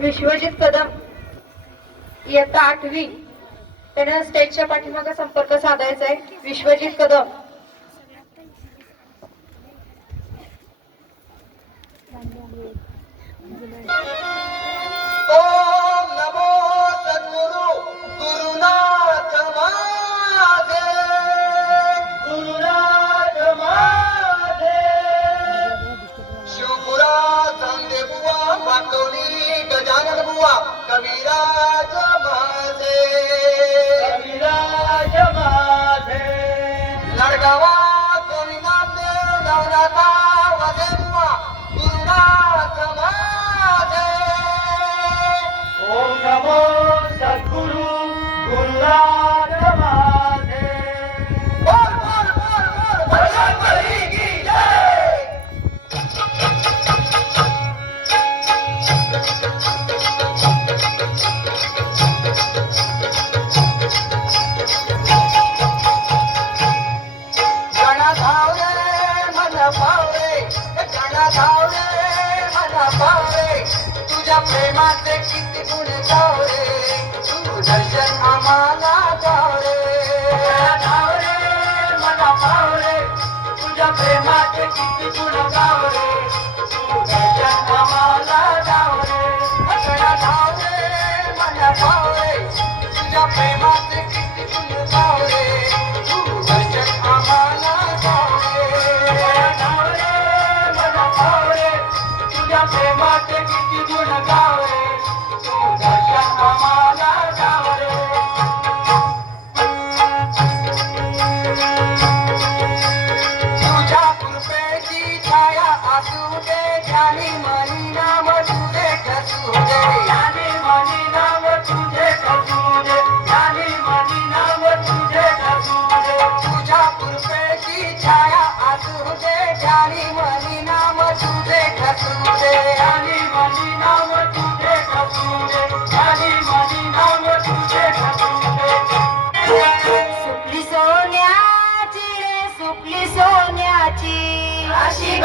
विश्वजित कदम इयत्ता 8वी त्याने स्टेजच्या पाठीमागे संपर्क साधायचा आहे. विश्वजित कदम. ओम नमो सद्गुरु गुरुनाथ माझे, गुरुनाथ माझे. शिवपुरा चांदे बुवा वाकवली गजानन बुवा कविराज माझे, कविराज माझे. लडगावा गोविंदादेव नवनाथा वजे बुवा गुरुनाथ माझे. ओम नमो सद्गुरु गुरुनाथ माझे. बोल बोल बोल बोल भगवंतरी की जय. गणा धावरे मन पावरे, गणा धावरे मन पावरे. तुझ्या प्रेमाचे किती गुण गावरे, तू दर्शन आम्हाला गावरे. गावरे मला पावरे, तुझ्या प्रेमाचे किती गुण गावरे, तू दर्शन आम्हाला गावरे. गणा धावरे मला पावरे, तुझ्या प्रेमाचे किती गुण गावरे, तू दर्शन आम्हाला गावरे. गावरे मला पावरे, तुझ्या प्रेमाचे किती गुण गावरे, तू दर्शन आम्हाला गावरे. तुझ्या कृपेची छाया असू दे, ध्यानी मनी नाम तुझे ठसू दे. ध्यानी मनी नाम तुझे ठसू दे, ध्यानी मनी नाम तुझे ठसू दे. तुझ्या कृपेची छाया असू दे, ध्यानी मनी नाम तुझे ठसू दे. ध्यानी मनी नाम तुझे ठसू दे, ध्यानी मनी नाम तुझे ठसू दे. सुपली सोन्याची रे सुपली सोन्याची अशी